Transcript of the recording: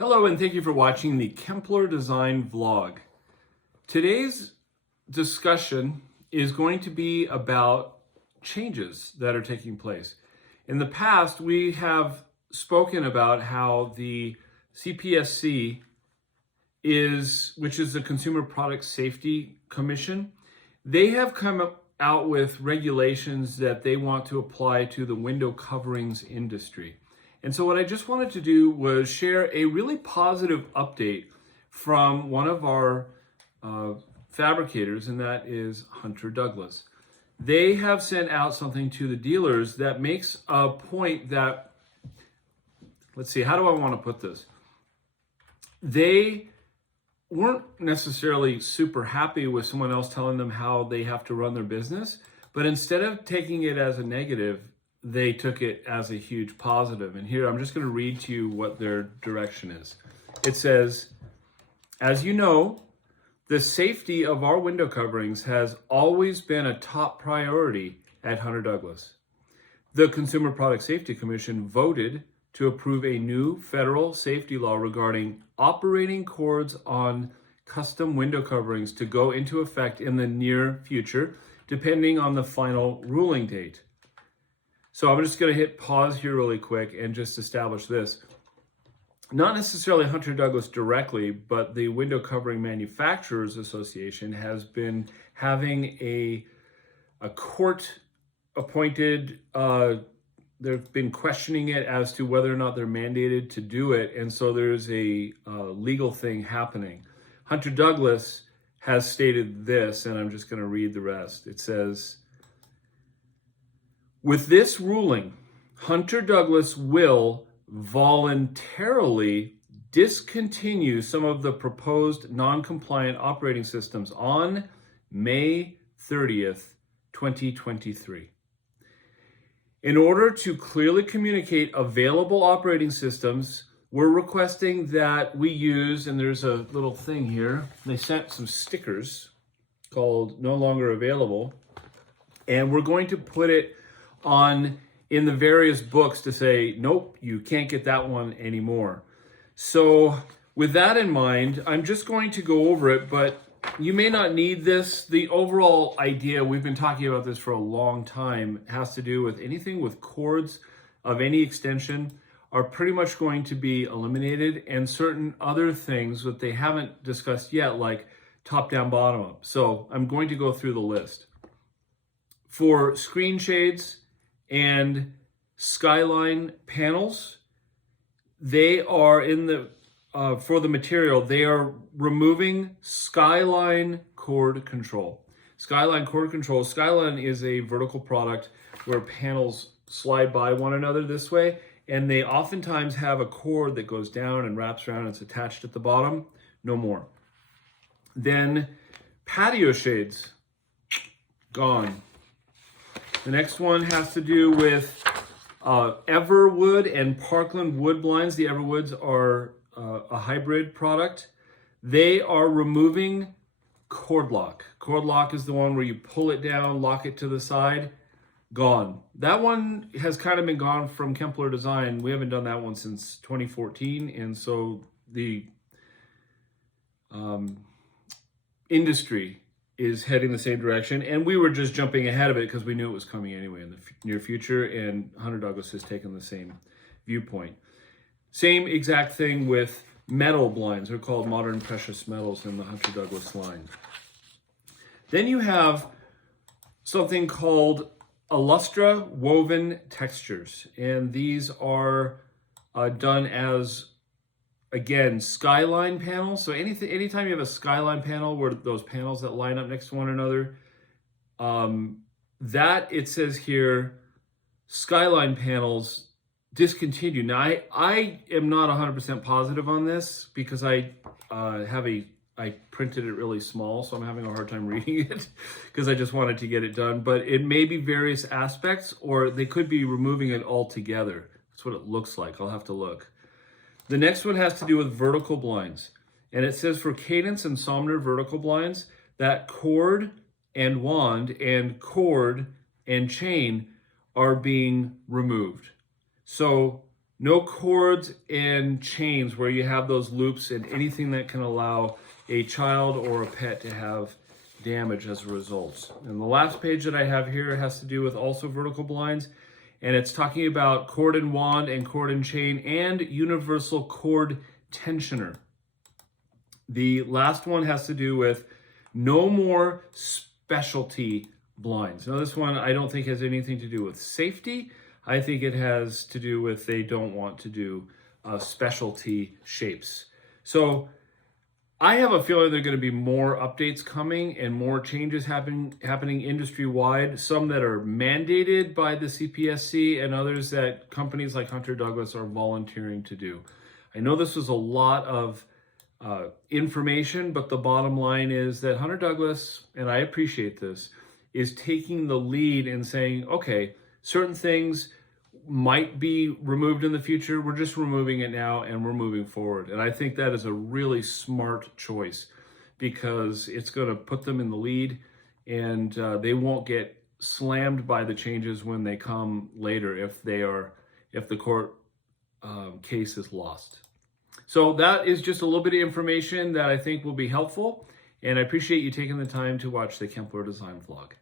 Hello and thank you for watching the Kempler Design Vlog. Today's discussion is going to be about changes that are taking place. In the past, we have spoken about how the CPSC which is the Consumer Product Safety Commission, they have come out with regulations that they want to apply to the window coverings industry. And so what I just wanted to do was share a really positive update from one of our fabricators, and that is Hunter Douglas. They have sent out something to the dealers that makes a point that, let's see, how do I want to put this? They weren't necessarily super happy with someone else telling them how they have to run their business, but instead of taking it as a negative, they took it as a huge positive. And here, I'm just going to read to you what their direction is. It says, as you know, the safety of our window coverings has always been a top priority at Hunter Douglas. The Consumer Product Safety Commission voted to approve a new federal safety law regarding operating cords on custom window coverings to go into effect in the near future, depending on the final ruling date. So I'm just going to hit pause here really quick and just establish this. Not necessarily Hunter Douglas directly, but the Window Covering Manufacturers Association has been having a court-appointed, they've been questioning it as to whether or not they're mandated to do it, and so there's a legal thing happening. Hunter Douglas has stated this, and I'm just going to read the rest. It says, with this ruling, Hunter Douglas will voluntarily discontinue some of the proposed non-compliant operating systems on May 30th, 2023. In order to clearly communicate available operating systems, we're requesting that we use, and there's a little thing here, they sent some stickers called No Longer Available, and we're going to put it in the various books to say, nope, you can't get that one anymore. So with that in mind, I'm just going to go over it, but you may not need this. The overall idea, we've been talking about this for a long time, has to do with anything with cords of any extension are pretty much going to be eliminated, and certain other things that they haven't discussed yet, like top down, bottom up. So I'm going to go through the list. For screen shades and skyline panels, they are in the for the material, they are removing skyline cord control. Skyline cord control. Skyline is a vertical product where panels slide by one another this way, and they oftentimes have a cord that goes down and wraps around and it's attached at the bottom. No more. Then patio shades, gone. The next one has to do with Everwood and Parkland wood blinds. The Everwoods are a hybrid product. They are removing cord lock. Cord lock is the one where you pull it down, lock it to the side. Gone. That one has kind of been gone from Kempler Design. We haven't done that one since 2014, and so the industry is heading the same direction, and we were just jumping ahead of it because we knew it was coming anyway in the near future, and Hunter Douglas has taken the same viewpoint. Same exact thing with metal blinds. They're called modern precious metals in the Hunter Douglas line. Then you have something called Illustra woven textures, and these are done as, again, skyline panels. So anytime you have a skyline panel where those panels that line up next to one another, that it says here, skyline panels discontinued. Now I am not 100% positive on this because I printed it really small, so I'm having a hard time reading it because I just wanted to get it done. But it may be various aspects, or they could be removing it altogether. That's what it looks like. I'll have to look. The next one has to do with vertical blinds. And it says for Cadence and Somner vertical blinds, that cord and wand and cord and chain are being removed. So No cords and chains where you have those loops and anything that can allow a child or a pet to have damage as a result. And the last page that I have here has to do with also vertical blinds, and it's talking about cord and wand and cord and chain and universal cord tensioner. The last one has to do with no more specialty blinds. Now this one I don't think has anything to do with safety. I think it has to do with they don't want to do specialty shapes. So I have a feeling there are going to be more updates coming and more changes happening industry-wide, some that are mandated by the CPSC and others that companies like Hunter Douglas are volunteering to do. I know this was a lot of information, but the bottom line is that Hunter Douglas, and I appreciate this, is taking the lead and saying, okay, certain things might be removed in the future. We're just removing it now and we're moving forward. And I think that is a really smart choice because it's going to put them in the lead and they won't get slammed by the changes when they come later if the court case is lost. So that is just a little bit of information that I think will be helpful. And I appreciate you taking the time to watch the Kempler Design Vlog.